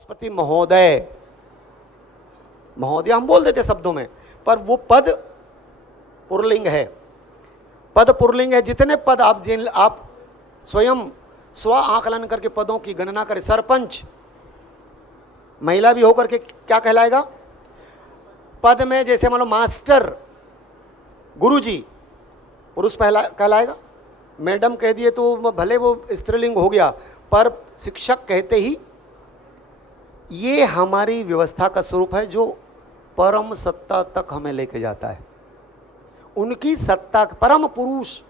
राष्ट्रपति महोदय, महोदय हम बोल देते शब्दों में, पर वो पद पुल्लिंग है। पद पुल्लिंग है। जितने पद आप स्वयं स्व आकलन करके पदों की गणना करें। सरपंच महिला भी होकर के क्या कहलाएगा? पद में जैसे मान लो मास्टर, गुरुजी पुरुष कहलाएगा। मैडम कह दिए तो भले वो स्त्रीलिंग हो गया, पर शिक्षक कहते ही ये हमारी व्यवस्था का स्वरूप है जो परम सत्ता तक हमें लेके जाता है। उनकी सत्ता, परम पुरुष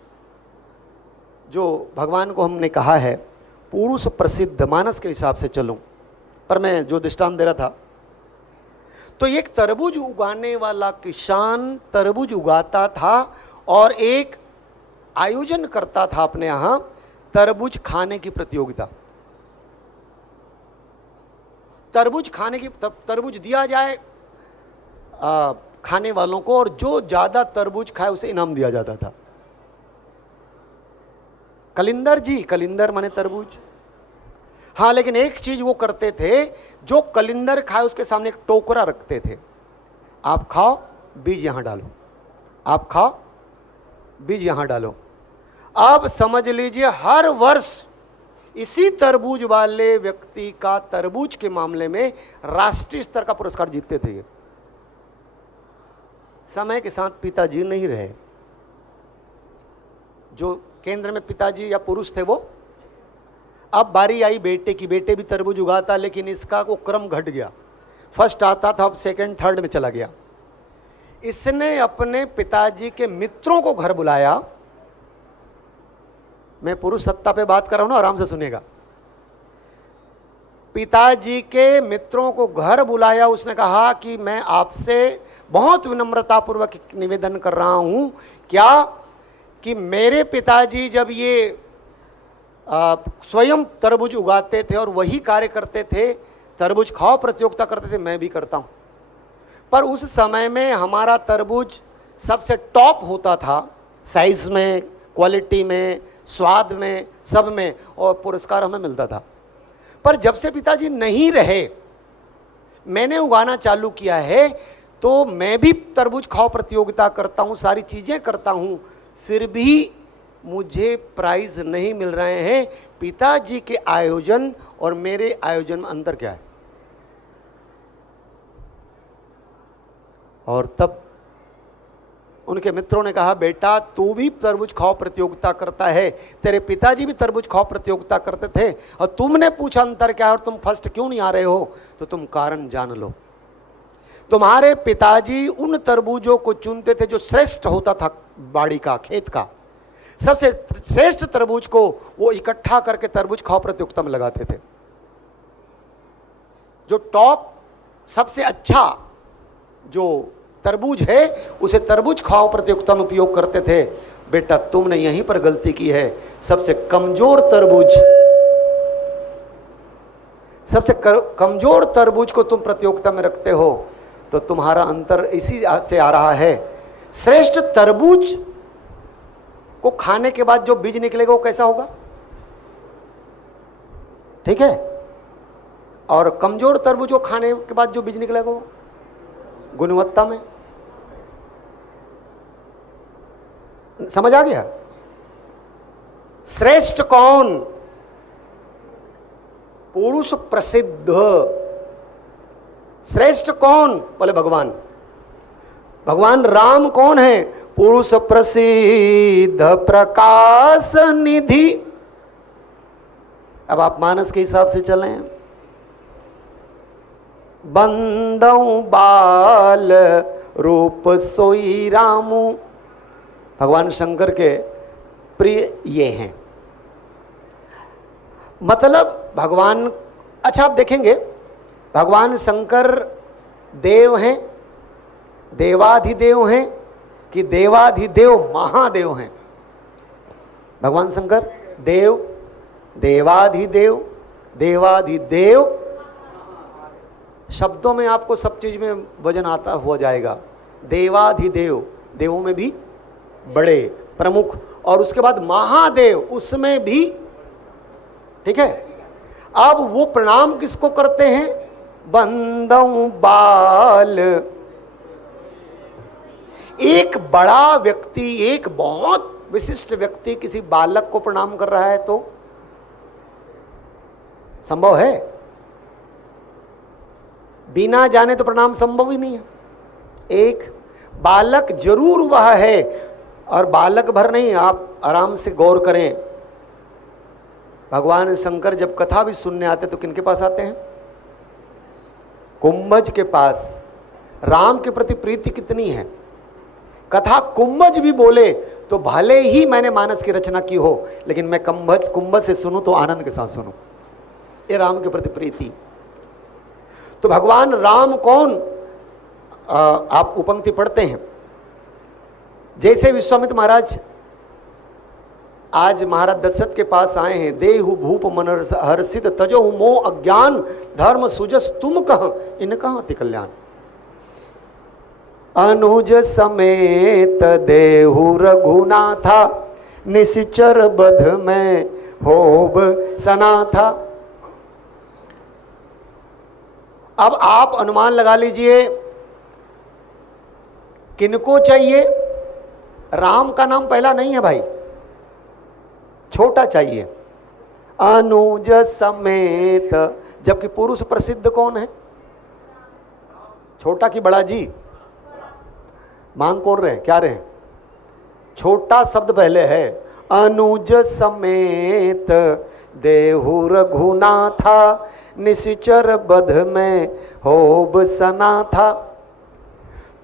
जो भगवान को हमने कहा है, पुरुष प्रसिद्ध, मानस के हिसाब से चलूं, पर मैं जो दृष्टांत दे रहा था, तो एक तरबूज उगाने वाला किसान तरबूज उगाता था और एक आयोजन करता था अपने यहाँ तरबूज खाने की प्रतियोगिता। तरबूज खाने की, तरबूज दिया जाए खाने वालों को, और जो ज्यादा तरबूज खाए उसे इनाम दिया जाता था। कलिंदर जी, कलिंदर माने तरबूज। हाँ, लेकिन एक चीज वो करते थे, जो कलिंदर खाए उसके सामने एक टोकरा रखते थे। आप खाओ, बीज यहां डालो, आप खाओ, बीज यहां डालो। अब समझ लीजिए हर वर्ष इसी तरबूज वाले व्यक्ति का तरबूज के मामले में राष्ट्रीय स्तर का पुरस्कार जीतते थे। समय के साथ पिताजी नहीं रहे। जो केंद्र में पिताजी या पुरुष थे, वो अब बारी आई बेटे की। बेटे भी तरबूज उगाता, लेकिन इसका को क्रम घट गया। फर्स्ट आता था, अब सेकंड थर्ड में चला गया। इसने अपने पिताजी के मित्रों को घर बुलाया। मैं पुरुष सत्ता पे बात कर रहा हूं ना, आराम से सुनिएगा। पिताजी के मित्रों को घर बुलाया। उसने कहा कि मैं आपसे बहुत विनम्रतापूर्वक निवेदन कर रहा हूं, क्या कि मेरे पिताजी जब ये स्वयं तरबूज उगाते थे और वही कार्य करते थे, तरबूज खाओ प्रतियोगिता करते थे, मैं भी करता हूं। पर उस समय में हमारा तरबूज सबसे टॉप होता था, साइज में, क्वालिटी में, स्वाद में, सब में, और पुरस्कार हमें मिलता था। पर जब से पिताजी नहीं रहे, मैंने उगाना चालू किया है, तो मैं भी तरबूज खाओ प्रतियोगिता करता हूं, सारी चीजें करता हूं, फिर भी मुझे प्राइज नहीं मिल रहे हैं। पिताजी के आयोजन और मेरे आयोजन में अंतर क्या है? और तब उनके मित्रों ने कहा, बेटा तू भी तरबूज खाओ प्रतियोगिता करता है, तेरे पिताजी भी तरबूज खाओ प्रतियोगिता करते थे, और तुमने पूछा अंतर क्या है और तुम फर्स्ट क्यों नहीं आ रहे हो, तो तुम कारण जान लो। तुम्हारे पिताजी उन तरबूजों को चुनते थे जो श्रेष्ठ होता था, बाड़ी का, खेत का सबसे श्रेष्ठ तरबूज को वो इकट्ठा करके तरबूज खाओ प्रतियोगिता में लगाते थे। जो टॉप सबसे अच्छा जो तरबूज है, उसे तरबूज खाओ प्रतियोगिता में उपयोग करते थे। बेटा तुमने यहीं पर गलती की है। सबसे कमजोर तरबूज, सबसे कमजोर तरबूज को तुम प्रतियोगिता में रखते हो, तो तुम्हारा अंतर इसी से आ रहा है। श्रेष्ठ तरबूज को खाने के बाद जो बीज निकलेगा वो कैसा होगा? ठीक है। और कमजोर तरबूज को खाने के बाद जो बीज निकलेगा वो गुणवत्ता में। समझ आ गया? श्रेष्ठ कौन? पुरुष प्रसिद्ध। श्रेष्ठ कौन? बोले भगवान। भगवान राम कौन है? पुरुष प्रसिद्ध प्रकाश निधि। अब आप मानस के हिसाब से चलें। बंदौ बाल रूप सोई रामू। भगवान शंकर के प्रिय ये हैं। मतलब भगवान, अच्छा आप देखेंगे भगवान शंकर देव हैं, देवाधिदेव हैं, कि देवाधिदेव महादेव हैं? भगवान शंकर देव, देवाधिदेव, देवाधिदेव। शब्दों में आपको सब चीज में वजन आता हुआ जाएगा। देवाधिदेव, देवों में भी बड़े प्रमुख, और उसके बाद महादेव, उसमें भी, ठीक है। अब वो प्रणाम किसको करते हैं? बंदौ बाल। एक बड़ा व्यक्ति, एक बहुत विशिष्ट व्यक्ति किसी बालक को प्रणाम कर रहा है तो संभव है? बिना जाने तो प्रणाम संभव ही नहीं है। एक बालक जरूर वह है, और बालक भर नहीं, आप आराम से गौर करें। भगवान शंकर जब कथा भी सुनने आते तो किनके पास आते हैं? कुंभज के पास। राम के प्रति प्रीति कितनी है, कथा कुंभज भी बोले तो भले ही मैंने मानस की रचना की हो, लेकिन मैं कुंभज से सुनूं तो आनंद के साथ सुनूं। ये राम के प्रति प्रीति। तो भगवान राम कौन? आप उपंक्ति पढ़ते हैं, जैसे विश्वामित्र महाराज आज महाराज दशरथ के पास आए हैं। देहु भूप मन हर्षित तजो मोह अज्ञान धर्म सुजस तुम कह इन कहाँ अति कल्याण। अनुज समेत देहु रघुनाथा निशिचर बध में होब सनाथा। अब आप अनुमान लगा लीजिए किनको चाहिए? राम का नाम पहला नहीं है भाई, छोटा चाहिए। अनुज समेत, जबकि पुरुष प्रसिद्ध कौन है? छोटा की बड़ा जी? मांग कौन रहे हैं, क्या रहे हैं? छोटा शब्द पहले है। अनुज समेत देहु रघुनाथा निशिचर बध में होब सनाथा।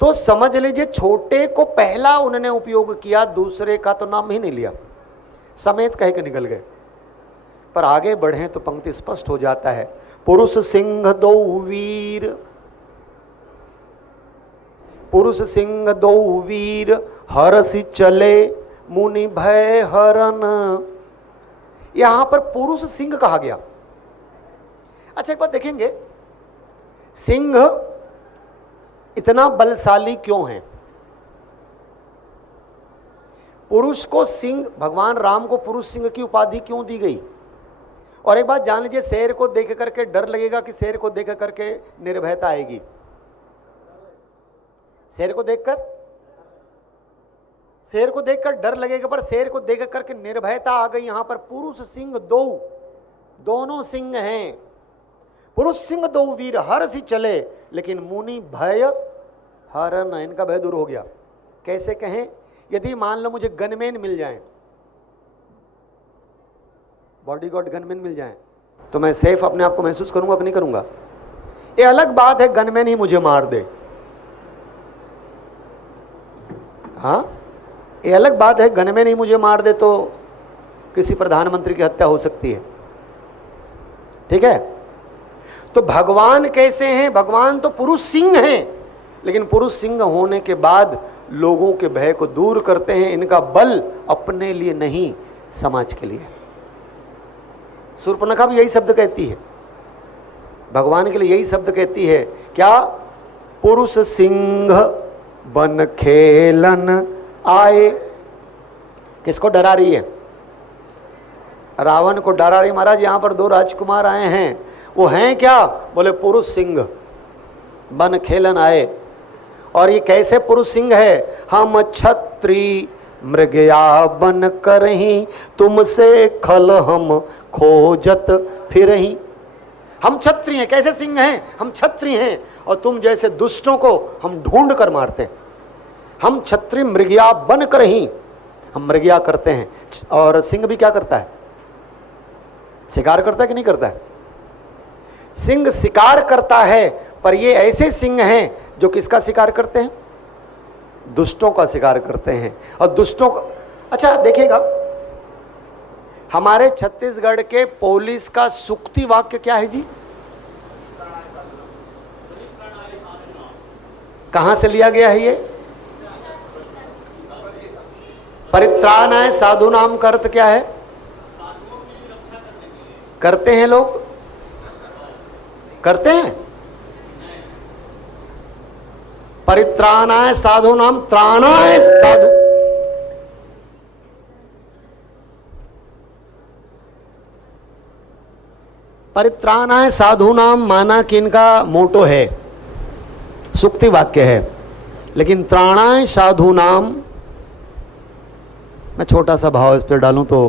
तो समझ लीजिए छोटे को पहला उन्होंने उपयोग किया, दूसरे का तो नाम ही नहीं लिया, समेत कह के निकल गए। पर आगे बढ़े तो पंक्ति स्पष्ट हो जाता है। पुरुष सिंह दो वीर, पुरुष सिंह दो वीर हरसि चले मुनि भय हरन। यहां पर पुरुष सिंह कहा गया। अच्छा एक बात देखेंगे, सिंह इतना बलशाली क्यों है? पुरुष को सिंह, भगवान राम को पुरुष सिंह की उपाधि क्यों दी गई? और एक बात जान लीजिए, शेर को देख करके डर लगेगा कि शेर को देख करके निर्भयता आएगी? शेर को देखकर, शेर को देखकर डर लगेगा, पर शेर को देख करके निर्भयता आ गई। यहां पर पुरुष सिंह दो, दोनों सिंह हैं। पुरुष सिंह दो वीर हर्षि चले, लेकिन मुनि भय हरन, इनका भय दूर हो गया। कैसे कहें? यदि मान लो मुझे गनमैन मिल जाएं, बॉडीगार्ड गनमैन मिल जाएं, तो मैं सेफ अपने आप को महसूस करूंगा कि नहीं करूंगा? ये अलग बात है गनमैन ही मुझे मार दे, हाँ ये अलग बात है गनमैन ही मुझे मार दे तो किसी प्रधानमंत्री की हत्या हो सकती है, ठीक है? तो भगवान कैसे हैं? भगवान तो पुरुष सिंह हैं, लेकिन पुरुष सिंह होने के बाद लोगों के भय को दूर करते हैं। इनका बल अपने लिए नहीं, समाज के लिए। शूर्पणखा भी यही शब्द कहती है, भगवान के लिए यही शब्द कहती है, क्या? पुरुष सिंह बन खेलन आए। किसको डरा रही है? रावण को डरा रही। महाराज यहां पर दो राजकुमार आए हैं, वो हैं क्या? बोले पुरुष सिंह बन खेलन आए। और ये कैसे पुरुष सिंह है? हम छत्री मृगया बन करही तुमसे खल हम खोजत फिरही। हम छत्री हैं। कैसे सिंह हैं? हम छत्री हैं, और तुम जैसे दुष्टों को हम ढूंढ कर मारते हैं। हम छत्री मृगया बन करही, हम मृगया करते हैं। और सिंह भी क्या करता है? शिकार करता है कि नहीं करता है? सिंह शिकार करता है, पर ये ऐसे सिंह हैं जो किसका शिकार करते हैं? दुष्टों का शिकार करते हैं। और दुष्टों का, अच्छा देखिएगा, हमारे छत्तीसगढ़ के पुलिस का सूक्ति वाक्य क्या है जी? कहां से लिया गया है ये? परित्राणाय साधूनाम का अर्थ क्या है? करते हैं लोग, करते हैं। परित्राणाय साधूनाम, त्राणाय साधु। परित्राणाय साधूनाम माना कि इनका मोटो है, सुक्ति वाक्य है, लेकिन त्राणाय साधूनाम, मैं छोटा सा भाव इस पर डालूं तो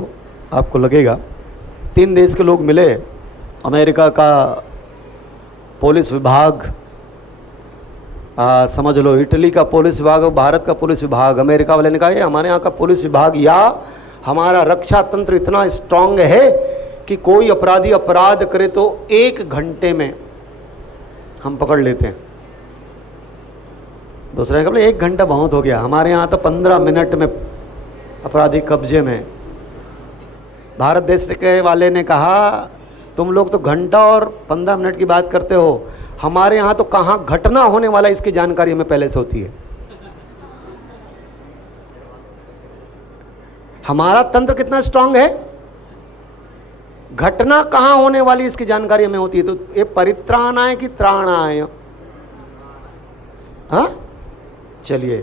आपको लगेगा। 3 देश के लोग मिले, अमेरिका का पुलिस विभाग, समझ लो इटली का पुलिस विभाग, भारत का पुलिस विभाग। अमेरिका वाले ने कहा ये हमारे यहाँ का पुलिस विभाग या हमारा रक्षा तंत्र इतना स्ट्रांग है कि कोई अपराधी अपराध करे तो 1 घंटे में हम पकड़ लेते हैं। दूसरे ने कहा 1 घंटा बहुत हो गया, हमारे यहाँ तो 15 मिनट में अपराधी कब्जे में। भारत देश के वाले ने कहा तुम लोग तो घंटा और 15 मिनट की बात करते हो, हमारे यहाँ तो कहाँ घटना होने वाला इसकी जानकारी हमें पहले से होती है। हमारा तंत्र कितना स्ट्रांग है, घटना कहाँ होने वाली इसकी जानकारी हमें होती है। तो ये परित्राणाय की त्राणाय, हाँ चलिए,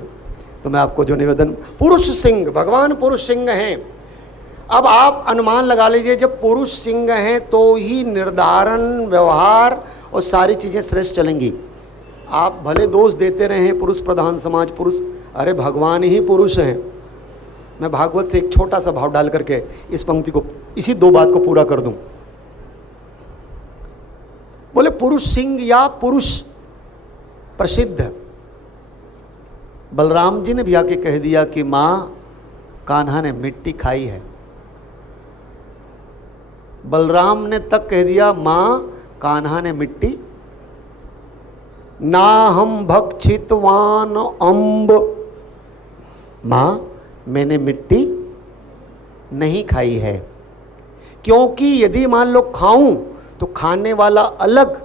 तो मैं आपको जो निवेदन, पुरुष सिंह, भगवान पुरुष सिंह हैं। अब आप अनुमान लगा लीजिए, जब पुरुष सिंह हैं तो ही निर्धारण, व्यवहार और सारी चीज़ें श्रेष्ठ चलेंगी। आप भले दोष देते रहे हैं पुरुष प्रधान समाज, पुरुष, अरे भगवान ही पुरुष हैं। मैं भागवत से एक छोटा सा भाव डाल करके इस पंक्ति को, इसी 2 बात को पूरा कर दूं। बोले पुरुष सिंह या पुरुष प्रसिद्ध, बलराम जी ने भी आके कह दिया कि माँ कान्हा ने मिट्टी खाई है। बलराम ने तक कह दिया माँ कान्हा ने मिट्टी, ना हम भक्षितवान अम्ब, माँ मैंने मिट्टी नहीं खाई है। क्योंकि यदि मान लो खाऊं तो खाने वाला अलग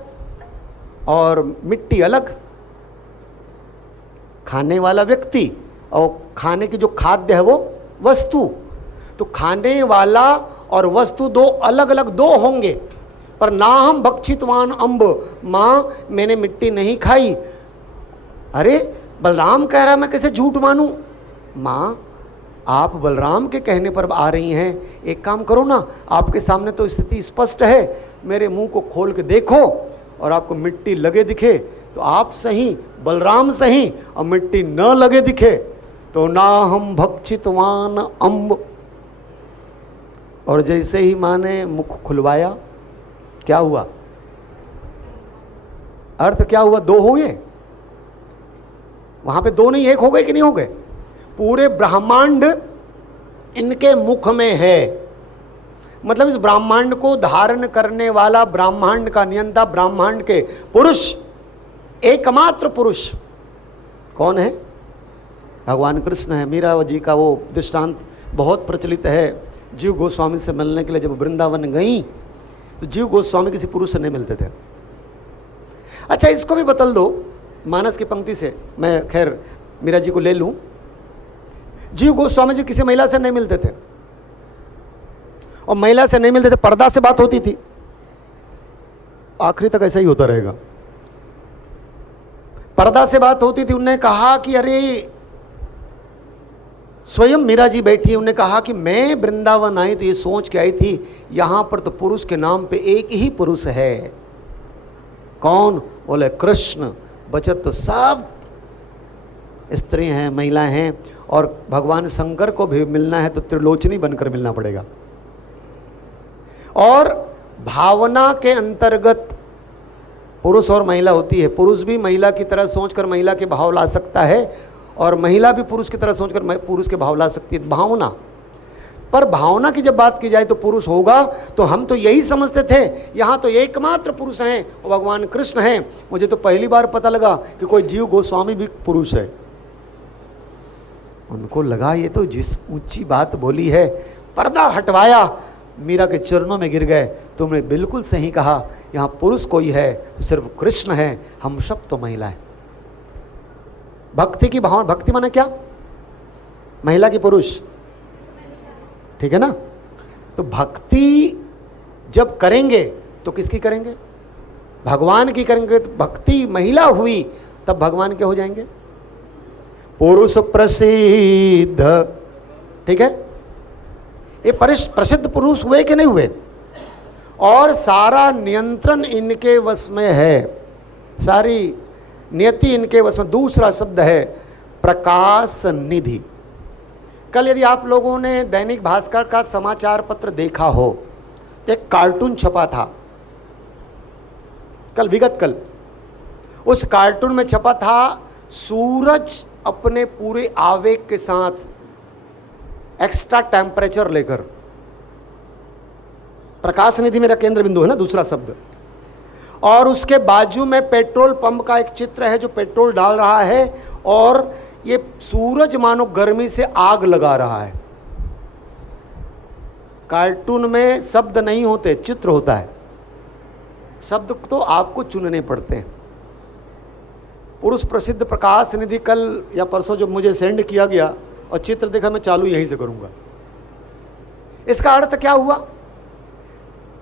और मिट्टी अलग, खाने वाला व्यक्ति और खाने की जो खाद्य है वो वस्तु, तो खाने वाला और वस्तु 2 अलग अलग 2 होंगे। पर ना हम भक्षितवान अम्ब, माँ मैंने मिट्टी नहीं खाई। अरे बलराम कह रहा मैं कैसे झूठ मानूं। माँ आप बलराम के कहने पर आ रही हैं, एक काम करो ना, आपके सामने तो स्थिति स्पष्ट है, मेरे मुंह को खोल के देखो और आपको मिट्टी लगे दिखे तो आप सही, बलराम सही, और मिट्टी न लगे दिखे तो ना हम भक्षितवान अम्ब। और जैसे ही माँ ने मुख खुलवाया, क्या हुआ, अर्थ क्या हुआ, 2 हो गए वहां पे, 2 नहीं 1 हो गए कि नहीं हो गए। पूरे ब्रह्मांड इनके मुख में है, मतलब इस ब्रह्मांड को धारण करने वाला, ब्रह्मांड का नियंता, ब्रह्मांड के पुरुष, एकमात्र पुरुष कौन है, भगवान कृष्ण है। मीरा जी का वो दृष्टांत बहुत प्रचलित है। जीव गोस्वामी से मिलने के लिए जब वृंदावन गई तो जीव गोस्वामी किसी पुरुष से नहीं मिलते थे। अच्छा इसको भी बतल दो, मानस की पंक्ति से मैं खैर मीरा जी को ले लूं। जीव गोस्वामी जी किसी महिला से नहीं मिलते थे, और महिला से नहीं मिलते थे, पर्दा से बात होती थी। आखिरी तक ऐसा ही होता रहेगा, पर्दा से बात होती थी। उन्होंने कहा कि अरे, स्वयं मीरा जी बैठी, उन्होंने कहा कि मैं वृंदावन आई तो ये सोच के आई थी यहाँ पर तो पुरुष के नाम पे एक ही पुरुष है। कौन, बोले कृष्ण, बचत तो सब स्त्री हैं, महिलाएं हैं, और भगवान शंकर को भी मिलना है तो त्रिलोचनी बनकर मिलना पड़ेगा। और भावना के अंतर्गत पुरुष और महिला होती है। पुरुष भी महिला की तरह सोचकर महिला के भाव ला सकता है, और महिला भी पुरुष की तरह सोचकर पुरुष के भाव ला सकती है, भावना। पर भावना की जब बात की जाए तो पुरुष होगा, तो हम तो यही समझते थे यहाँ तो एकमात्र पुरुष हैं और भगवान कृष्ण हैं। मुझे तो पहली बार पता लगा कि कोई जीव गोस्वामी भी पुरुष है। उनको लगा ये तो जिस ऊंची बात बोली है, पर्दा हटवाया, मीरा के चरणों में गिर गए। तुमने बिल्कुल सही कहा, यहाँ पुरुष कोई है तो सिर्फ कृष्ण है, हम सब तो महिला है। भक्ति की भावना, भक्ति माने क्या, महिला की पुरुष, ठीक है ना। तो भक्ति जब करेंगे तो किसकी करेंगे, भगवान की करेंगे। तो भक्ति महिला हुई तब भगवान के हो जाएंगे, पुरुष प्रसिद्ध, ठीक है। ये प्रसिद्ध पुरुष हुए कि नहीं हुए, और सारा नियंत्रण इनके वश में है, सारी नियति इनके वश में। दूसरा शब्द है प्रकाश निधि। कल यदि आप लोगों ने दैनिक भास्कर का समाचार पत्र देखा हो, एक कार्टून छपा था कल, विगत कल। उस कार्टून में छपा था सूरज अपने पूरे आवेग के साथ एक्स्ट्रा टेम्परेचर लेकर, प्रकाश निधि मेरा केंद्र बिंदु है ना, दूसरा शब्द। और उसके बाजू में पेट्रोल पंप का एक चित्र है जो पेट्रोल डाल रहा है, और ये सूरज मानो गर्मी से आग लगा रहा है। कार्टून में शब्द नहीं होते, चित्र होता है। शब्द तो आपको चुनने पड़ते हैं। पुरुष प्रसिद्ध प्रकाश निधि कल या परसों जो मुझे सेंड किया गया और चित्र देखा, मैं चालू यहीं से करूंगा। इसका अर्थ क्या हुआ?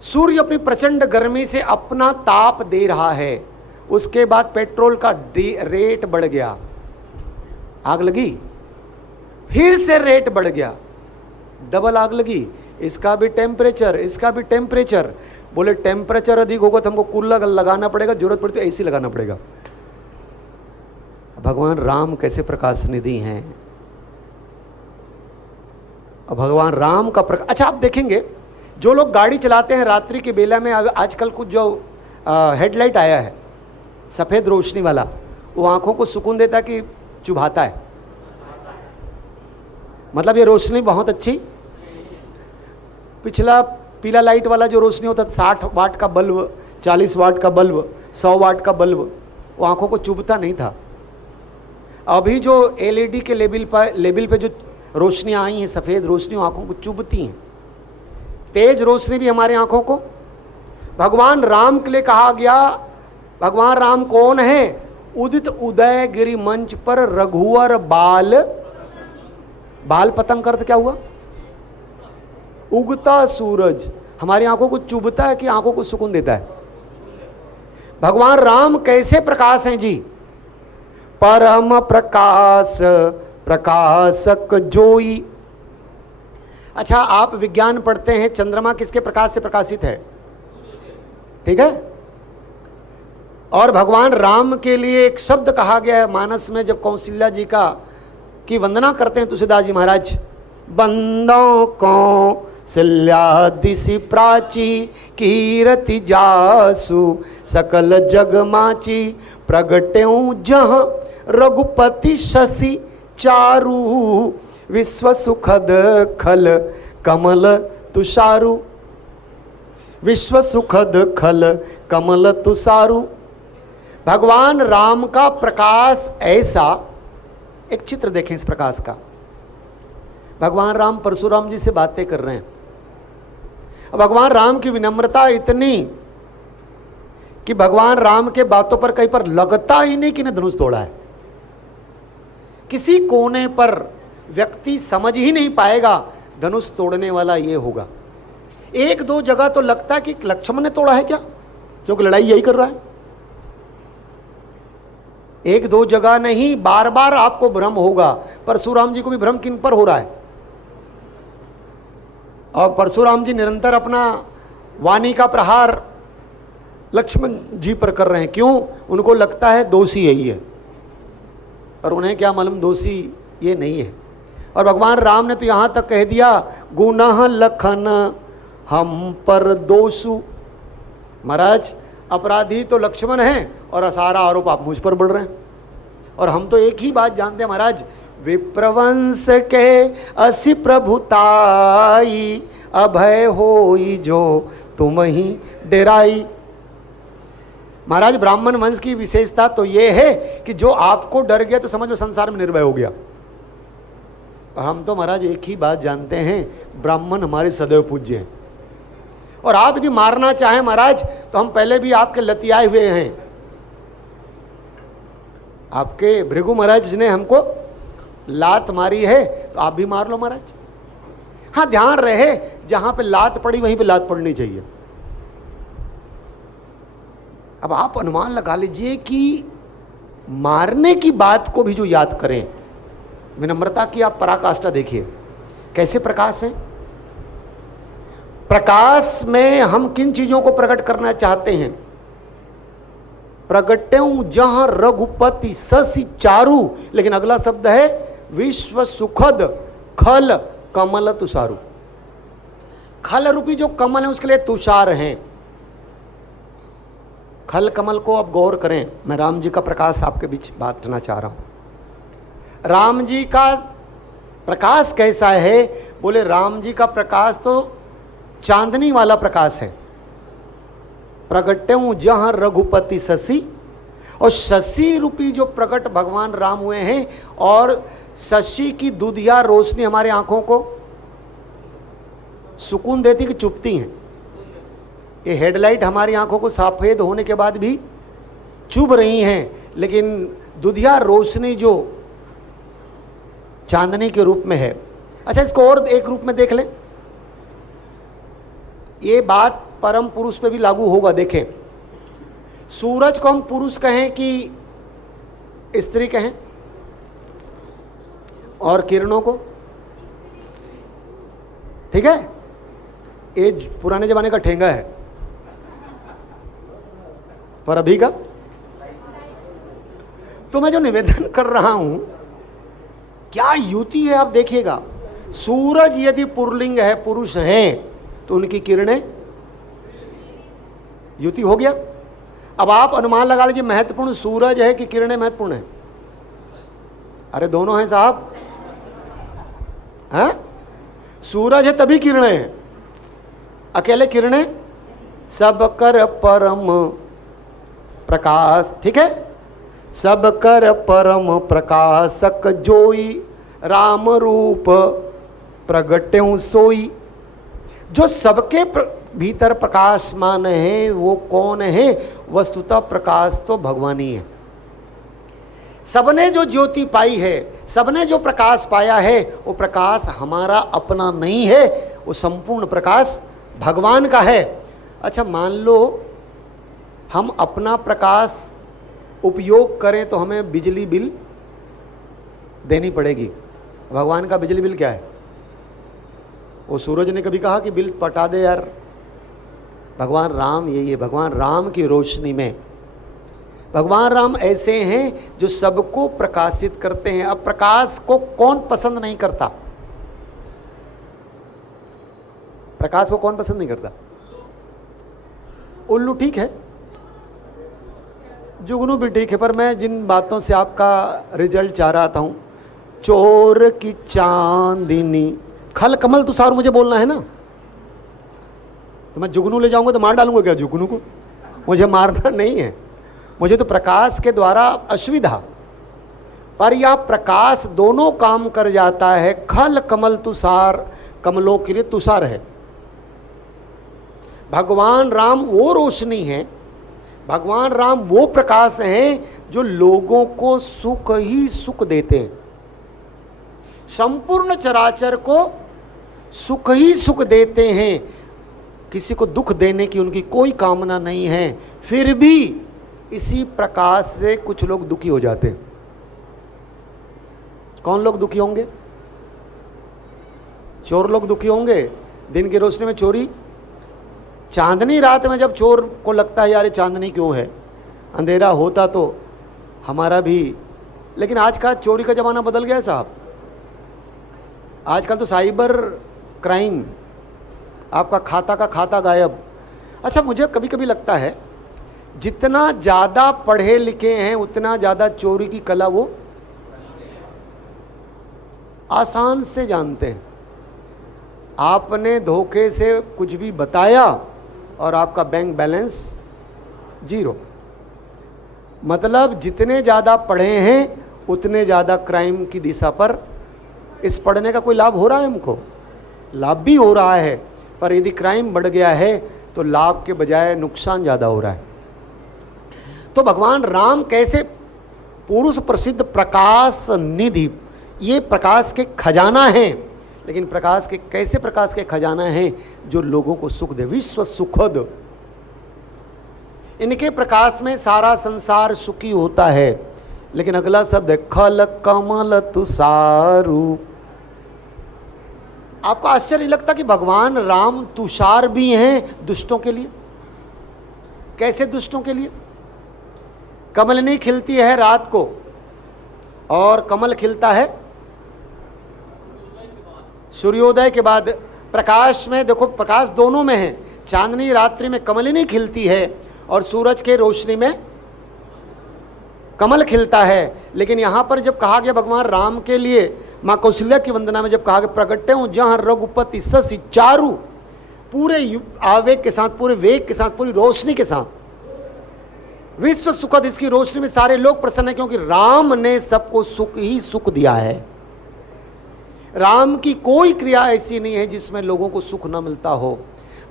सूर्य अपनी प्रचंड गर्मी से अपना ताप दे रहा है, उसके बाद पेट्रोल का रेट बढ़ गया, आग लगी, फिर से रेट बढ़ गया, डबल आग लगी, इसका भी टेम्परेचर, इसका भी टेम्परेचर। बोले टेम्परेचर अधिक होगा तो हमको कूलर लगाना पड़ेगा, जरूरत पड़ी तो एसी लगाना पड़ेगा। भगवान राम कैसे प्रकाश निधि हैं। अब भगवान राम का प्रकाश, अच्छा आप देखेंगे जो लोग गाड़ी चलाते हैं रात्रि के बेला में, आजकल कुछ जो हेडलाइट आया है सफ़ेद रोशनी वाला, वो आंखों को सुकून देता है कि चुभाता है? मतलब ये रोशनी बहुत अच्छी। पिछला पीला लाइट वाला जो रोशनी होता था, 60 वाट का बल्ब, 40 वाट का बल्ब, 100 वाट का बल्ब, वो आंखों को चुभता नहीं था। अभी जो एलईडी के लेवल पे जो रोशनियाँ आई हैं, सफ़ेद रोशनी, आंखों को चुभती हैं। तेज रोशनी भी हमारे आंखों को। भगवान राम के लिए कहा गया, भगवान राम कौन है? उदित उदय गिरि मंच पर रघुवर बाल, बाल पतंग का अर्थ क्या हुआ? उगता सूरज। हमारी आंखों को चुभता है कि आंखों को सुकून देता है? भगवान राम कैसे प्रकाश हैं जी? परम प्रकाश प्रकाशक जोई। अच्छा आप विज्ञान पढ़ते हैं, चंद्रमा किसके प्रकाश से प्रकाशित है? ठीक है। और भगवान राम के लिए एक शब्द कहा गया है मानस में, जब कौशल्या जी की वंदना करते हैं तुलसीदास जी महाराज, बंदों को सिल्या दिशि प्राची कीरति जासु सकल जग माची प्रगट्यों जहाँ रघुपति शशि चारु विश्व सुखद खल कमल तुषारु, विश्व सुखद खल कमल तुषारु। भगवान राम का प्रकाश ऐसा, एक चित्र देखें इस प्रकाश का। भगवान राम परशुराम जी से बातें कर रहे हैं। भगवान राम की विनम्रता इतनी कि भगवान राम के बातों पर कहीं पर लगता ही नहीं कि ने धनुष तोड़ा है। किसी कोने पर व्यक्ति समझ ही नहीं पाएगा धनुष तोड़ने वाला ये होगा। एक दो जगह तो लगता है कि लक्ष्मण ने तोड़ा है क्या, क्योंकि लड़ाई यही कर रहा है। एक दो जगह नहीं, बार बार आपको भ्रम होगा। परशुराम जी को भी भ्रम किन पर हो रहा है? और परशुराम जी निरंतर अपना वाणी का प्रहार लक्ष्मण जी पर कर रहे हैं। क्यों? उनको लगता है दोषी यही है, और उन्हें क्या मालूम दोषी ये नहीं है। और भगवान राम ने तो यहाँ तक कह दिया, गुनाह लखन हम पर दोषु। महाराज अपराधी तो लक्ष्मण हैं और सारा आरोप आप मुझ पर बढ़ रहे हैं। और हम तो एक ही बात जानते हैं महाराज, विप्रवंश के असि प्रभुताई अभय होई जो तुम ही डेराई। महाराज ब्राह्मण वंश की विशेषता तो ये है कि जो आपको डर गया तो समझ लो संसार में निर्भय हो गया। और हम तो महाराज एक ही बात जानते हैं, ब्राह्मण हमारे सदैव पूज्य हैं। और आप यदि मारना चाहें महाराज तो हम पहले भी आपके लतियाए हुए हैं। आपके भृगु महाराज ने हमको लात मारी है तो आप भी मार लो महाराज। हाँ ध्यान रहे, जहां पे लात पड़ी वहीं पे लात पड़नी चाहिए। अब आप अनुमान लगा लीजिए कि मारने की बात को भी जो याद करें, विनम्रता की आप पराकाष्ठा देखिए कैसे प्रकाश है। प्रकाश में हम किन चीजों को प्रकट करना चाहते हैं? प्रगट्यऊ जहां रघुपति ससी चारु, लेकिन अगला शब्द है विश्व सुखद खल कमल तुषारु। खल रूपी जो कमल है उसके लिए तुषार हैं। खल कमल को अब गौर करें। मैं राम जी का प्रकाश आपके बीच बांटना चाह रहा हूं। राम जी का प्रकाश कैसा है? बोले राम जी का प्रकाश तो चांदनी वाला प्रकाश है। प्रगट्यऊ जहां रघुपति शशि, और शशि रूपी जो प्रकट भगवान राम हुए हैं, और शशि की दुधिया रोशनी हमारे आंखों को सुकून देती कि चुभती हैं? ये हेडलाइट हमारी आंखों को सफेद होने के बाद भी चुभ रही हैं, लेकिन दुधिया रोशनी जो चांदनी के रूप में है। अच्छा, इसको और एक रूप में देख लें। ये बात परम पुरुष पे भी लागू होगा। देखें, सूरज को हम पुरुष कहें कि स्त्री कहें, और किरणों को, ठीक है, ये पुराने जमाने का ठेंगा है, पर अभी का तो मैं जो निवेदन कर रहा हूं, क्या युति है आप देखिएगा। सूरज यदि पुरलिंग है, पुरुष हैं, तो उनकी किरणें युति हो गया। अब आप अनुमान लगा लीजिए, महत्वपूर्ण सूरज है कि किरणें महत्वपूर्ण है? अरे दोनों हैं साहब, हैं? सूरज है तभी किरणें हैं, अकेले किरणें सब कर परम प्रकाश, ठीक है, सब कर परम प्रकाशक जोई राम रूप प्रगट्यऊ सोई। जो सबके भीतर प्रकाशमान है वो कौन है? वस्तुतः प्रकाश तो भगवान ही है। सबने जो ज्योति पाई है, सबने जो प्रकाश पाया है, वो प्रकाश हमारा अपना नहीं है, वो संपूर्ण प्रकाश भगवान का है। अच्छा, मान लो हम अपना प्रकाश उपयोग करें तो हमें बिजली बिल देनी पड़ेगी। भगवान का बिजली बिल क्या है? वो सूरज ने कभी कहा कि बिल पटा दे यार? भगवान राम यही है। भगवान राम की रोशनी में, भगवान राम ऐसे हैं जो सबको प्रकाशित करते हैं। अब प्रकाश को कौन पसंद नहीं करता? प्रकाश को कौन पसंद नहीं करता? उल्लू ठीक है, जुगनू भी ठीक है, पर मैं जिन बातों से आपका रिजल्ट चाह रहा था, चोर की चांदनी खल कमल तुषारु मुझे बोलना है ना, तो मैं जुगनू ले जाऊंगा तो मार डालूंगा क्या जुगनू को? मुझे मारना नहीं है, मुझे तो प्रकाश के द्वारा असुविधा। पर यह प्रकाश दोनों काम कर जाता है। खल कमल तुषार, कमलों के लिए तुषार है। भगवान राम वो रोशनी है, भगवान राम वो प्रकाश हैं जो लोगों को सुख ही सुख देते हैं। संपूर्ण चराचर को सुख ही सुख देते हैं, किसी को दुख देने की उनकी कोई कामना नहीं है। फिर भी इसी प्रकाश से कुछ लोग दुखी हो जाते हैं। कौन लोग दुखी होंगे? चोर लोग दुखी होंगे। दिन की रोशनी में चोरी, चांदनी रात में जब चोर को लगता है यार ये चांदनी क्यों है, अंधेरा होता तो हमारा भी। लेकिन आज का चोरी का ज़माना बदल गया है साहब। आजकल तो साइबर क्राइम, आपका खाता का खाता गायब। अच्छा, मुझे कभी कभी लगता है जितना ज़्यादा पढ़े लिखे हैं उतना ज़्यादा चोरी की कला वो आसान से जानते हैं। आपने धोखे से कुछ भी बताया और आपका बैंक बैलेंस जीरो। मतलब जितने ज़्यादा पढ़े हैं उतने ज़्यादा क्राइम की दिशा पर। इस पढ़ने का कोई लाभ हो रहा है? हमको लाभ भी हो रहा है, पर यदि क्राइम बढ़ गया है तो लाभ के बजाय नुकसान ज़्यादा हो रहा है। तो भगवान राम कैसे पुरुष प्रसिद्ध प्रकाश निधि, ये प्रकाश के खजाना हैं। लेकिन प्रकाश के कैसे प्रकाश के खजाना हैं? जो लोगों को सुख दे, विश्व सुखद। इनके प्रकाश में सारा संसार सुखी होता है। लेकिन अगला शब्द है खल कमल तुषारु। आपको आश्चर्य नहीं लगता कि भगवान राम तुषार भी हैं दुष्टों के लिए? कैसे दुष्टों के लिए? कमलनी खिलती है रात को और कमल खिलता है सूर्योदय के बाद। प्रकाश में देखो, प्रकाश दोनों में है। चांदनी रात्रि में कमलिनी खिलती है और सूरज के रोशनी में कमल खिलता है। लेकिन यहाँ पर जब कहा गया भगवान राम के लिए, माँ कौशल्या की वंदना में जब कहा गया प्रगटे हूँ जहाँ रघुपति ससि चारु, पूरे आवेग के साथ, पूरे वेग के साथ, पूरी रोशनी के साथ, विश्व सुखद, इसकी रोशनी में सारे लोग प्रसन्न हैं, क्योंकि राम ने सबको सुख ही सुख दिया है। राम की कोई क्रिया ऐसी नहीं है जिसमें लोगों को सुख न मिलता हो।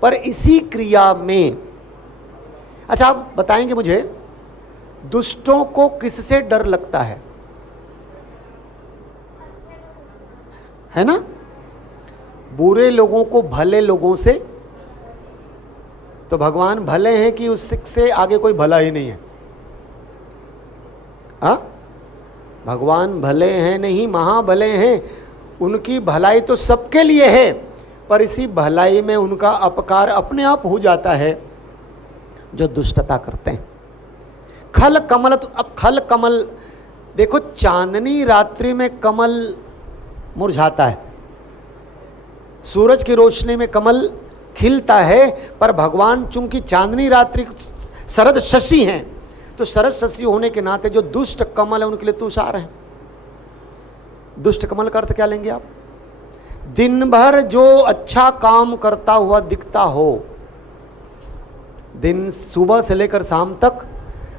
पर इसी क्रिया में, अच्छा आप बताएंगे मुझे, दुष्टों को किससे डर लगता है ना? बुरे लोगों को भले लोगों से। तो भगवान भले हैं कि उससे आगे कोई भला ही नहीं है। भगवान भले हैं नहीं, महाभले हैं। उनकी भलाई तो सबके लिए है, पर इसी भलाई में उनका अपकार अपने आप हो जाता है जो दुष्टता करते हैं। खल कमल, तो अब खल कमल देखो, चांदनी रात्रि में कमल मुरझाता है, सूरज की रोशनी में कमल खिलता है। पर भगवान चूंकि चांदनी रात्रि शरद शशि हैं, तो शरद शशि होने के नाते जो दुष्ट कमल है उनके लिए तुषार है। दुष्ट कमल का अर्थ क्या लेंगे आप? दिन भर जो अच्छा काम करता हुआ दिखता हो, दिन सुबह से लेकर शाम तक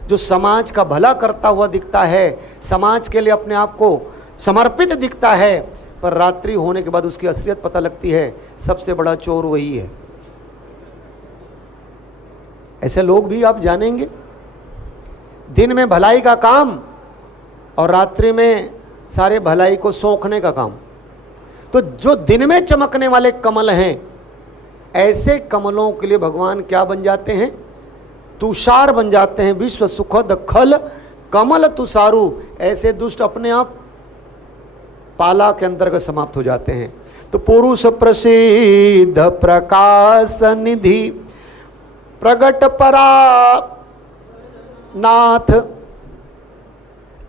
जो समाज का भला करता हुआ दिखता है, समाज के लिए अपने आप को समर्पित दिखता है, पर रात्रि होने के बाद उसकी असलियत पता लगती है, सबसे बड़ा चोर वही है। ऐसे लोग भी आप जानेंगे, दिन में भलाई का काम और रात्रि में सारे भलाई को सोखने का काम। तो जो दिन में चमकने वाले कमल हैं, ऐसे कमलों के लिए भगवान क्या बन जाते हैं? तुषार बन जाते हैं। विश्व सुखद खल कमल तुषारु। ऐसे दुष्ट अपने आप पाला के अंतर्गत समाप्त हो जाते हैं। तो पुरुष प्रसिद्ध प्रकाश निधि प्रगट परा नाथ।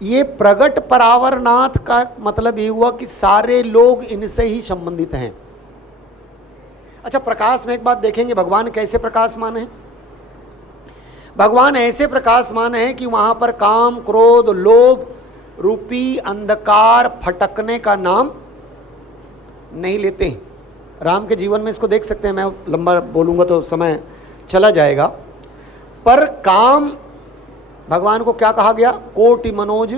ये प्रगट परावर नाथ का मतलब ये हुआ कि सारे लोग इनसे ही संबंधित हैं। अच्छा, प्रकाश में एक बात देखेंगे, भगवान कैसे प्रकाशमान है? भगवान ऐसे प्रकाशमान है कि वहां पर काम, क्रोध, लोभ रूपी अंधकार फटकने का नाम नहीं लेते हैं। राम के जीवन में इसको देख सकते हैं। मैं लंबा बोलूंगा तो समय चला जाएगा। पर काम, भगवान को क्या कहा गया? कोटि मनोज,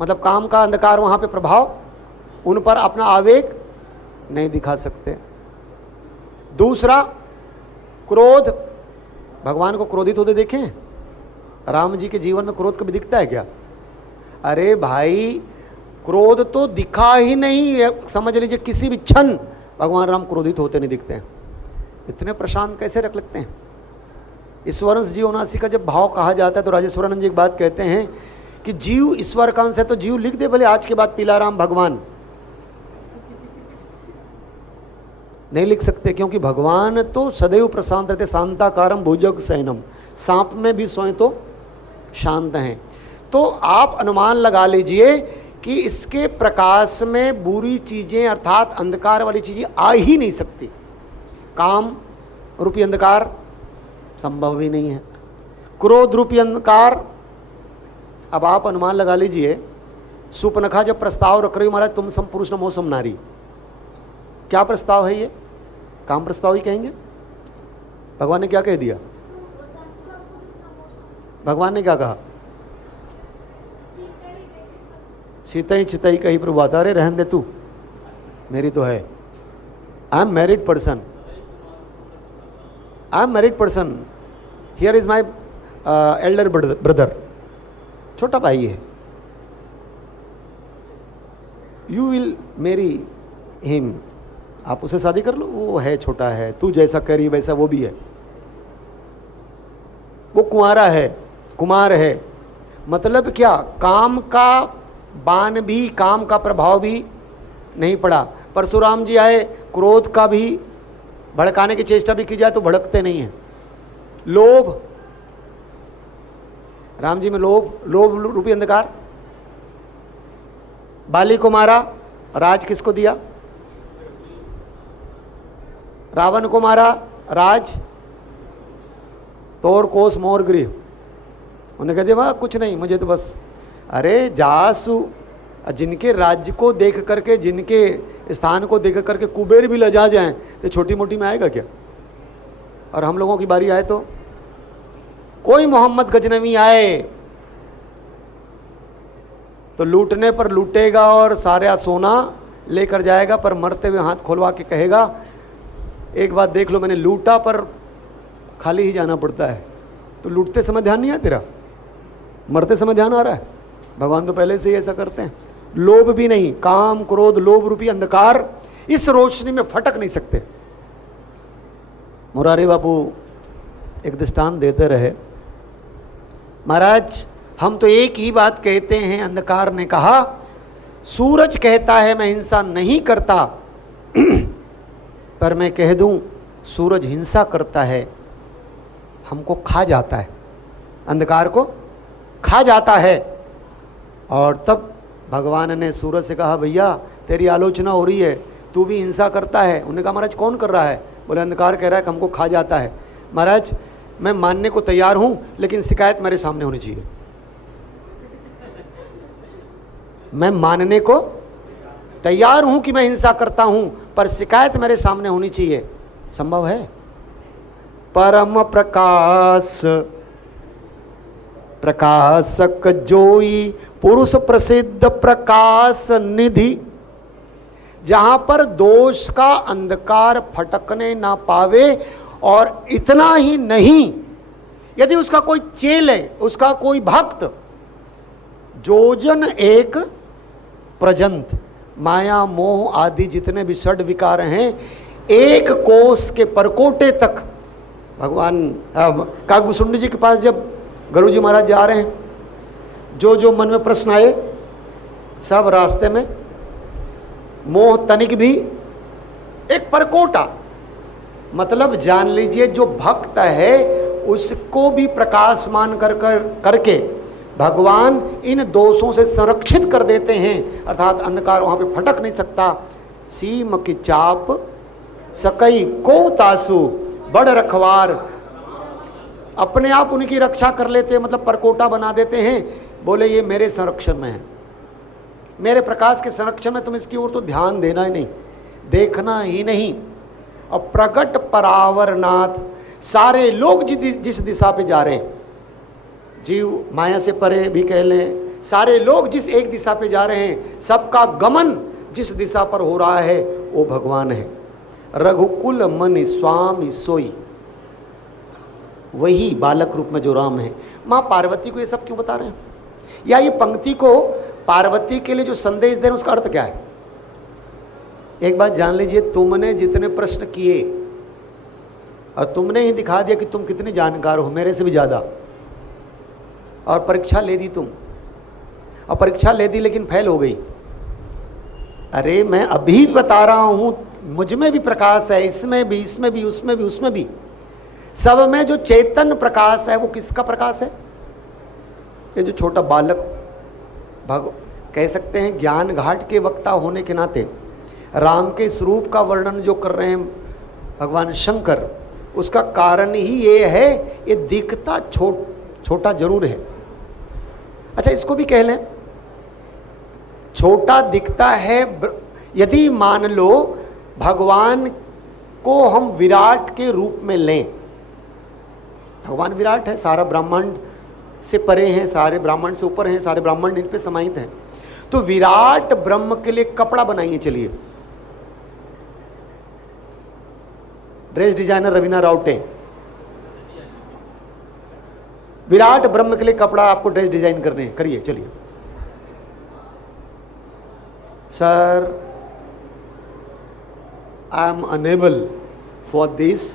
मतलब काम का अंधकार वहां पे प्रभाव, उन पर अपना आवेग नहीं दिखा सकते। दूसरा, क्रोध, भगवान को क्रोधित होते देखें? राम जी के जीवन में क्रोध कभी दिखता है क्या? अरे भाई, क्रोध तो दिखा ही नहीं, समझ लीजिए किसी भी क्षण भगवान राम क्रोधित होते नहीं दिखते हैं। इतने प्रशांत कैसे रख लगते हैं? ईश्वरंश जीवनासी का जब भाव कहा जाता है तो राजेश्वरानंद जी एक बात कहते हैं कि जीव ईश्वर का अंश है, तो जीव लिख दे भले आज के बाद पीलाराम भगवान। नहीं लिख सकते, क्योंकि भगवान तो सदैव प्रशांत रहते। शांताकारम भुजग सैनम, सांप में भी सोए तो शांत हैं। तो आप अनुमान लगा लीजिए कि इसके प्रकाश में बुरी चीजें अर्थात अंधकार वाली चीजें आ ही नहीं सकती। काम रूपी अंधकार संभव ही नहीं है। क्रोध रूपी अंधकार, अब आप अनुमान लगा लीजिए, सुपनखा जब प्रस्ताव रख रही, महाराज तुम सम पुरुष न मोसम नारी, क्या प्रस्ताव है ये? काम प्रस्ताव ही कहेंगे। भगवान ने क्या कह दिया? भगवान ने क्या कहा? सीता ही चिता ही कही प्रभु आता। अरे रहन दे तू, मेरी तो है। I am married person, I am married person, here is my elder brother, छोटा भाई है। यू विल मैरी हिम, आप उसे शादी कर लो, वो है छोटा है, तू जैसा करी वैसा वो भी है, वो कुंवारा है, कुमार है। मतलब क्या? काम का बाण भी, काम का प्रभाव भी नहीं पड़ा। परशुराम जी आए, क्रोध का भी भड़काने की चेष्टा भी की जाए तो भड़कते नहीं हैं। लोभ, राम जी में लोभ रूपी अंधकार। बाली को मारा, राज किसको दिया? रावण को मारा, राज तोर कोस मोर गृह। उन्हें कह दिया वह कुछ नहीं, मुझे तो बस, अरे जासु, जिनके राज्य को देख करके, जिनके स्थान को देख करके कुबेर भी लजा जाएं तो छोटी मोटी में आएगा क्या? और हम लोगों की बारी आए तो कोई मोहम्मद गजनवी आए तो लूटने पर लूटेगा और सारा सोना लेकर जाएगा, पर मरते हुए हाथ खोलवा के कहेगा एक बात देख लो, मैंने लूटा पर खाली ही जाना पड़ता है। तो लूटते समय ध्यान नहीं है तेरा, मरते समय ध्यान आ रहा है? भगवान तो पहले से ही ऐसा करते हैं। लोभ भी नहीं, काम क्रोध लोभ रूपी अंधकार, इस रोशनी में फटक नहीं सकते। मुरारी बापू एक दृष्टांत देते रहे, महाराज हम तो एक ही बात कहते हैं। अंधकार ने कहा, सूरज कहता है मैं हिंसा नहीं करता, पर मैं कह दूं सूरज हिंसा करता है, हमको खा जाता है, अंधकार को खा जाता है। और तब भगवान ने सूरज से कहा, भैया तेरी आलोचना हो रही है, तू भी हिंसा करता है। उन्होंने कहा महाराज कौन कर रहा है? बोले अंधकार कह रहा है कि हमको खा जाता है। महाराज मैं मानने को तैयार हूं, लेकिन शिकायत मेरे सामने होनी चाहिए। मैं मानने को तैयार हूं कि मैं हिंसा करता हूं, पर शिकायत मेरे सामने होनी चाहिए। संभव है? परम प्रकाश प्रकाशक जोई पुरुष प्रसिद्ध प्रकाश निधि, जहां पर दोष का अंधकार फटकने ना पावे। और इतना ही नहीं, यदि उसका कोई चेल है, उसका कोई भक्त, जोजन एक प्रजंत, माया मोह आदि जितने भी षड विकार हैं, एक कोस के परकोटे तक भगवान काकभूषुंड जी के पास जब गुरु जी महाराज जा रहे हैं, जो मन में प्रश्न आए सब रास्ते में, मोह तनिक भी एक परकोटा, मतलब जान लीजिए जो भक्त है उसको भी प्रकाशमान करके भगवान इन दोषों से संरक्षित कर देते हैं, अर्थात अंधकार वहाँ पे फटक नहीं सकता। सीम की चाप सकई को तासु, बड़ रखवार, अपने आप उनकी रक्षा कर लेते हैं, मतलब परकोटा बना देते हैं। बोले ये मेरे संरक्षण में है, मेरे प्रकाश के संरक्षण में, तुम इसकी ओर तो ध्यान देना ही नहीं, देखना ही नहीं। और प्रगट परावरनाथ, सारे लोग जिस दिशा पे जा रहे हैं, जीव माया से परे भी कह लें, सारे लोग जिस एक दिशा पे जा रहे हैं, सबका गमन जिस दिशा पर हो रहा है वो भगवान है। रघुकुल मन स्वामी सोई, वही बालक रूप में जो राम है। माँ पार्वती को ये सब क्यों बता रहे हैं? या ये पंक्ति को पार्वती के लिए जो संदेश दे रहे हैं उसका अर्थ क्या है? एक बात जान लीजिए, तुमने जितने प्रश्न किए और तुमने ही दिखा दिया कि तुम कितने जानकार हो, मेरे से भी ज़्यादा, और परीक्षा ले दी तुम, और परीक्षा ले दी लेकिन फेल हो गई। अरे मैं अभी बता रहा हूँ, मुझ में भी प्रकाश है, इसमें भी, इसमें भी, उसमें भी, उसमें भी, सब में जो चैतन्य प्रकाश है वो किसका प्रकाश है? ये जो छोटा बालक कह सकते हैं ज्ञान घाट के वक्ता होने के नाते राम के स्वरूप का वर्णन जो कर रहे हैं भगवान शंकर, उसका कारण ही ये है, ये दिखता छोटा जरूर है। अच्छा इसको भी कह लें, छोटा दिखता है। यदि मान लो भगवान को हम विराट के रूप में लें, भगवान विराट है, सारा ब्रह्मांड से परे हैं, सारे ब्राह्मण से ऊपर हैं, सारे ब्राह्मण इन पे समाहित हैं। तो विराट ब्रह्म के लिए कपड़ा बनाइए, चलिए। ड्रेस डिजाइनर रवीना राउटे, विराट ब्रह्म के लिए कपड़ा आपको ड्रेस डिजाइन करने हैं, करिए, चलिए। Sir I am unable for this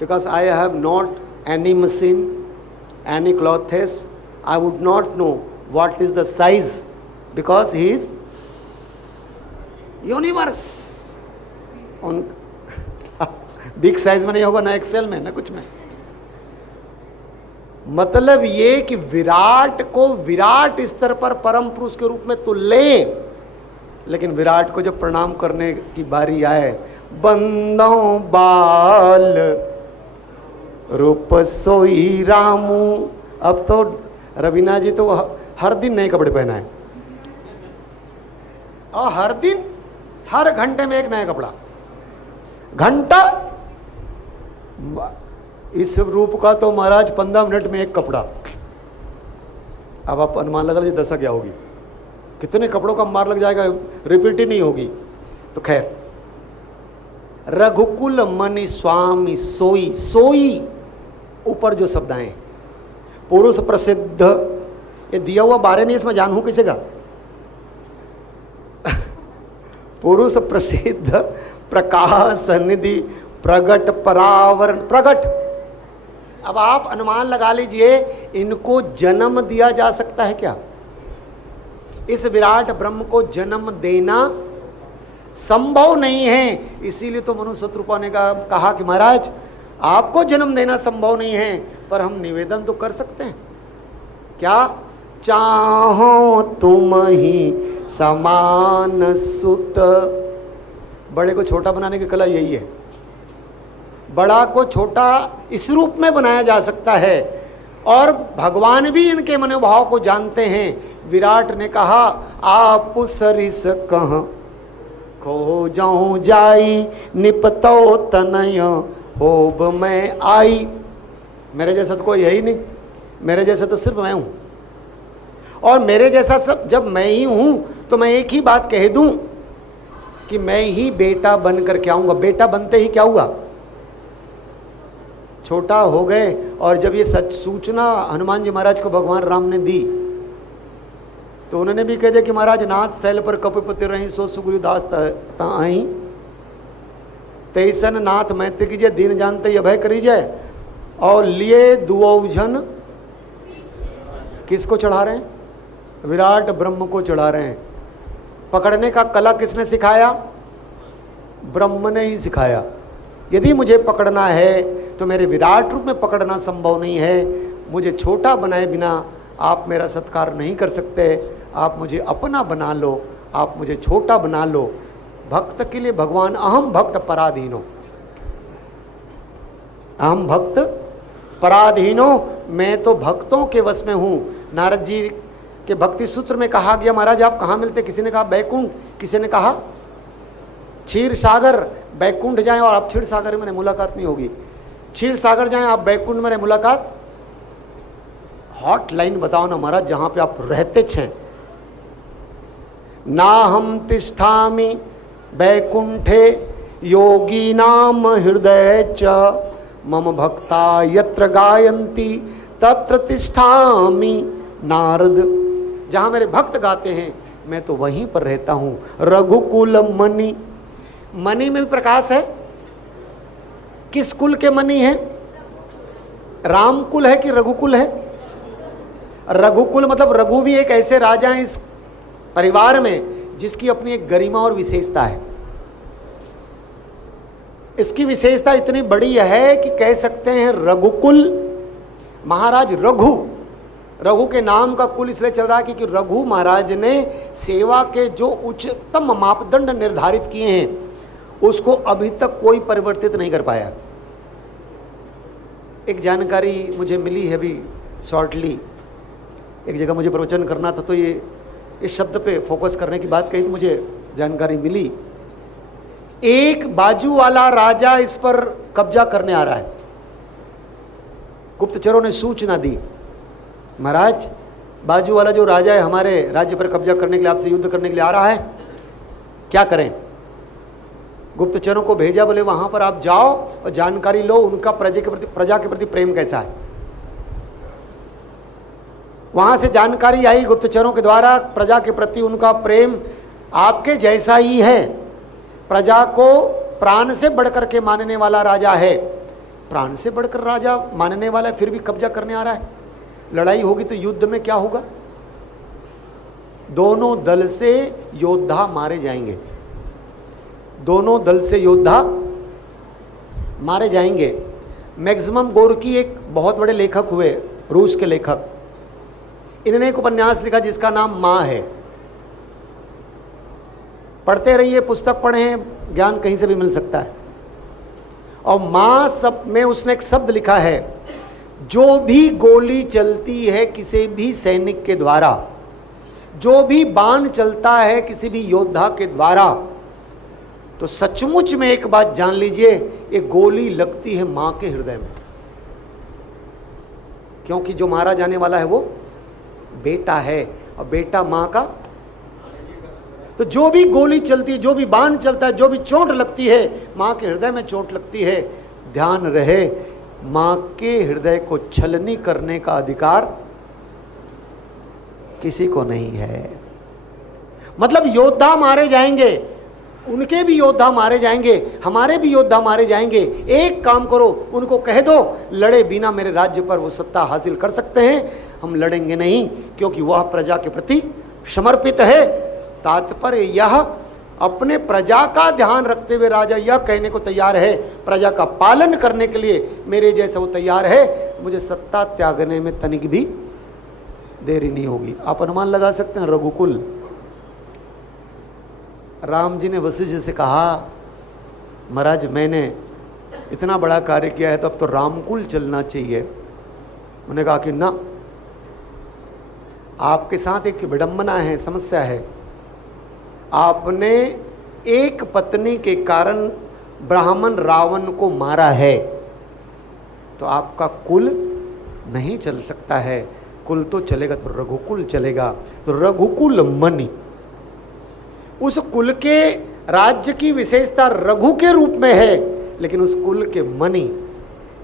because I have not any machine, any clothes. I would not know what is the size because he is universe. उन बिग साइज में नहीं होगा, ना एक्सेल में, ना कुछ में। मतलब ये कि विराट को विराट स्तर पर परम पुरुष के रूप में तो लें, लेकिन विराट को जब प्रणाम करने की बारी आए, बंदों बाल रूप सोई रामू। अब तो रवीना जी तो हर दिन नए कपड़े पहना है, और हर दिन हर घंटे में एक नया कपड़ा, घंटा। इस रूप का तो महाराज 15 मिनट में एक कपड़ा। अब आप अनुमान लगा लीजिए दशा क्या होगी, कितने कपड़ों का मार लग जाएगा, रिपीट ही नहीं होगी। तो खैर, रघुकुल मनि स्वामी सोई, सोई ऊपर जो शब्द आए, पुरुष प्रसिद्ध, ये दिया हुआ 12 नहीं, इसमें जानू किसे का। पुरुष प्रसिद्ध, प्रकाश निधि, प्रगट परावरण, प्रगट। अब आप अनुमान लगा लीजिए, इनको जन्म दिया जा सकता है क्या? इस विराट ब्रह्म को जन्म देना संभव नहीं है। इसीलिए तो मनु शत्रुपा ने कहा कि महाराज आपको जन्म देना संभव नहीं है, पर हम निवेदन तो कर सकते हैं। क्या? चाहो तुम ही समान सुत। बड़े को छोटा बनाने की कला यही है, बड़ा को छोटा इस रूप में बनाया जा सकता है। और भगवान भी इनके मनोभाव को जानते हैं। विराट ने कहा, आप सरिस कह खो जाऊं जाई, निपतो तनय होब मैं आई। मेरे जैसा तो कोई है ही नहीं, मेरे जैसा तो सिर्फ मैं हूं। और मेरे जैसा सब जब मैं ही हूं, तो मैं एक ही बात कह दूं कि मैं ही बेटा बन करके आऊंगा। बेटा बनते ही क्या हुआ? छोटा हो गए। और जब ये सच सूचना हनुमान जी महाराज को भगवान राम ने दी, तो उन्होंने भी कह दिया कि महाराज नाथ शैल पर कपिपति रही, सो सुग्रीवदास आई, तेईसन नाथ मैत्री कीजिए, दीन जानते अभय करीजिए। और लिए दुऔजन किसको चढ़ा रहे हैं? विराट ब्रह्म को चढ़ा रहे हैं। पकड़ने का कला किसने सिखाया? ब्रह्म ने ही सिखाया। यदि मुझे पकड़ना है तो मेरे विराट रूप में पकड़ना संभव नहीं है। मुझे छोटा बनाए बिना आप मेरा सत्कार नहीं कर सकते। आप मुझे अपना बना लो, आप मुझे छोटा बना लो। भक्त के लिए भगवान अहम भक्त पराधीनो, अहम भक्त पराधीनो, मैं तो भक्तों के वश में हूँ। नारद जी के भक्ति सूत्र में कहा गया, महाराज आप कहाँ मिलते? किसी ने कहा बैकुंठ, किसी ने कहा क्षीर सागर। बैकुंठ जाएं और आप क्षीर सागर में मुलाकात नहीं होगी, क्षीर सागर जाएं आप बैकुंठ में मुलाकात। हॉट लाइन बताओ ना महाराज जहां पे आप रहते छे। ना हम तिष्ठामि बैकुंठे योगी नाम हृदय च, मम भक्ता यत्र गायन्ति तत्र तिष्ठामि नारद। जहां मेरे भक्त गाते हैं मैं तो वहीं पर रहता हूं। रघुकुल मणि, मणि में भी प्रकाश है। किस कुल के मणि है? राम कुल है कि रघुकुल है? रघुकुल मतलब रघु भी एक ऐसे राजा हैं इस परिवार में जिसकी अपनी एक गरिमा और विशेषता है। इसकी विशेषता इतनी बड़ी है कि कह सकते हैं रघुकुल। महाराज रघु, रघु के नाम का कुल इसलिए चल रहा है क्योंकि रघु महाराज ने सेवा के जो उच्चतम मापदंड निर्धारित किए हैं उसको अभी तक कोई परिवर्तित नहीं कर पाया। एक जानकारी मुझे मिली है अभी शॉर्टली, एक जगह मुझे प्रवचन करना था तो ये इस शब्द पे फोकस करने की बात कही तो मुझे जानकारी मिली। एक बाजू वाला राजा इस पर कब्जा करने आ रहा है। गुप्तचरों ने सूचना दी, महाराज बाजू वाला जो राजा है हमारे राज्य पर कब्जा करने के लिए, आपसे युद्ध करने के लिए आ रहा है, क्या करें? गुप्तचरों को भेजा, बोले वहां पर आप जाओ और जानकारी लो उनका प्रजा के प्रति प्रेम कैसा है। वहां से जानकारी आई गुप्तचरों के द्वारा, प्रजा के प्रति उनका प्रेम आपके जैसा ही है। प्रजा को प्राण से बढ़कर के मानने वाला राजा है। प्राण से बढ़कर राजा मानने वाला है, फिर भी कब्जा करने आ रहा है। लड़ाई होगी तो युद्ध में क्या होगा? दोनों दल से योद्धा मारे जाएंगे। दोनों दल से योद्धा मारे जाएंगे। मैक्सिमम गोर्की एक बहुत बड़े लेखक हुए, रूस के लेखक। इन्होंने एक उपन्यास लिखा जिसका नाम माँ है। पढ़ते रहिए, पुस्तक पढ़ें, ज्ञान कहीं से भी मिल सकता है। और माँ सब में उसने एक शब्द लिखा है, जो भी गोली चलती है किसी भी सैनिक के द्वारा, जो भी बाण चलता है किसी भी योद्धा के द्वारा, तो सचमुच में एक बात जान लीजिए, ये गोली लगती है मां के हृदय में। क्योंकि जो मारा जाने वाला है वो बेटा है, और बेटा मां का। तो जो भी गोली चलती है, जो भी बाण चलता है, जो भी चोट लगती है, मां के हृदय में चोट लगती है। ध्यान रहे, मां के हृदय को छलनी करने का अधिकार किसी को नहीं है। मतलब योद्धा मारे जाएंगे, उनके भी योद्धा मारे जाएंगे, हमारे भी योद्धा मारे जाएंगे। एक काम करो, उनको कह दो लड़े बिना मेरे राज्य पर वो सत्ता हासिल कर सकते हैं, हम लड़ेंगे नहीं, क्योंकि वह प्रजा के प्रति समर्पित है। तात्पर्य यह, अपने प्रजा का ध्यान रखते हुए राजा यह कहने को तैयार है, प्रजा का पालन करने के लिए मेरे जैसा वो तैयार है, तो मुझे सत्ता त्यागने में तनिक भी देरी नहीं होगी। आप अनुमान लगा सकते हैं, रघुकुल, राम जी ने वशिष्ठ से कहा, महाराज मैंने इतना बड़ा कार्य किया है तो अब तो रामकुल चलना चाहिए। उन्होंने कहा कि ना, आपके साथ एक विडंबना है, समस्या है। आपने एक पत्नी के कारण ब्राह्मण रावण को मारा है, तो आपका कुल नहीं चल सकता है। कुल तो चलेगा तो रघुकुल चलेगा। तो रघुकुल मणि, उस कुल के राज्य की विशेषता रघु के रूप में है, लेकिन उस कुल के मणि,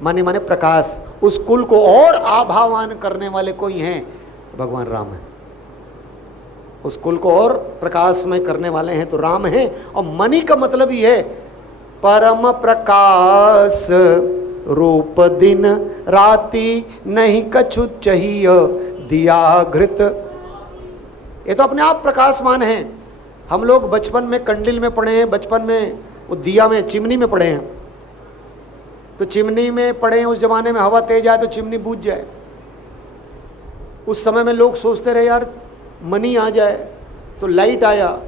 मणि माने प्रकाश, उस कुल को और आभावान करने वाले कोई हैं तो भगवान राम है। उस कुल को और प्रकाशमय करने वाले हैं तो राम हैं। और मणि का मतलब ही है परम प्रकाश रूप, दिन राति नहीं कछु चाहिए दिया घृत। ये तो अपने आप प्रकाशमान हैं। हम लोग बचपन में कंडिल में पढ़े हैं, बचपन में वो दिया में, चिमनी में पढ़े हैं। तो चिमनी में पढ़े हैं, उस जमाने में हवा तेज आए तो चिमनी बूझ जाए। उस समय में लोग सोचते रहे यार मनी आ जाए, तो लाइट आया।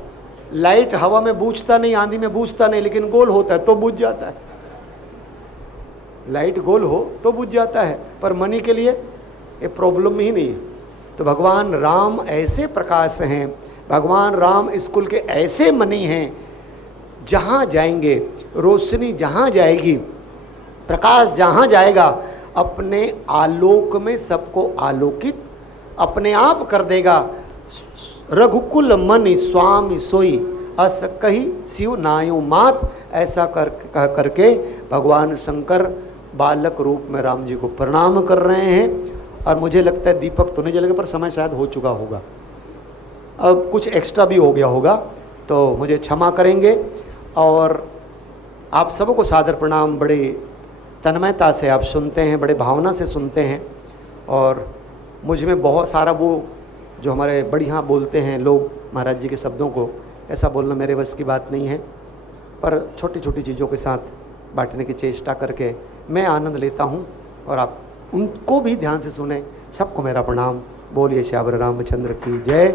लाइट हवा में बूझता नहीं, आंधी में बूझता नहीं, लेकिन गोल होता है तो बुझ जाता है। लाइट गोल हो तो बुझ जाता है, पर मनी के लिए ये प्रॉब्लम ही नहीं है। तो भगवान राम ऐसे प्रकाश हैं, भगवान राम स्कूल के ऐसे मनी हैं, जहाँ जाएंगे रोशनी, जहाँ जाएगी प्रकाश, जहाँ जाएगा अपने आलोक में सबको आलोकित अपने आप कर देगा। रघुकुल मनि स्वामी सोई, अस कही शिव नायु मात। ऐसा कह करके भगवान शंकर बालक रूप में राम जी को प्रणाम कर रहे हैं। और मुझे लगता है दीपक तो नहीं जलेगा, पर समय शायद हो चुका होगा, अब कुछ एक्स्ट्रा भी हो गया होगा, तो मुझे क्षमा करेंगे। और आप सबको सादर प्रणाम। बड़े तन्मयता से आप सुनते हैं, बड़े भावना से सुनते हैं। और मुझ में बहुत सारा वो जो हमारे बढ़िया बोलते हैं लोग महाराज जी के शब्दों को, ऐसा बोलना मेरे बस की बात नहीं है, पर छोटी छोटी चीज़ों के साथ बांटने की चेष्टा करके मैं आनंद लेता हूँ, और आप उनको भी ध्यान से सुने। सबको मेरा प्रणाम। बोलिए श्यावर रामचंद्र की जय।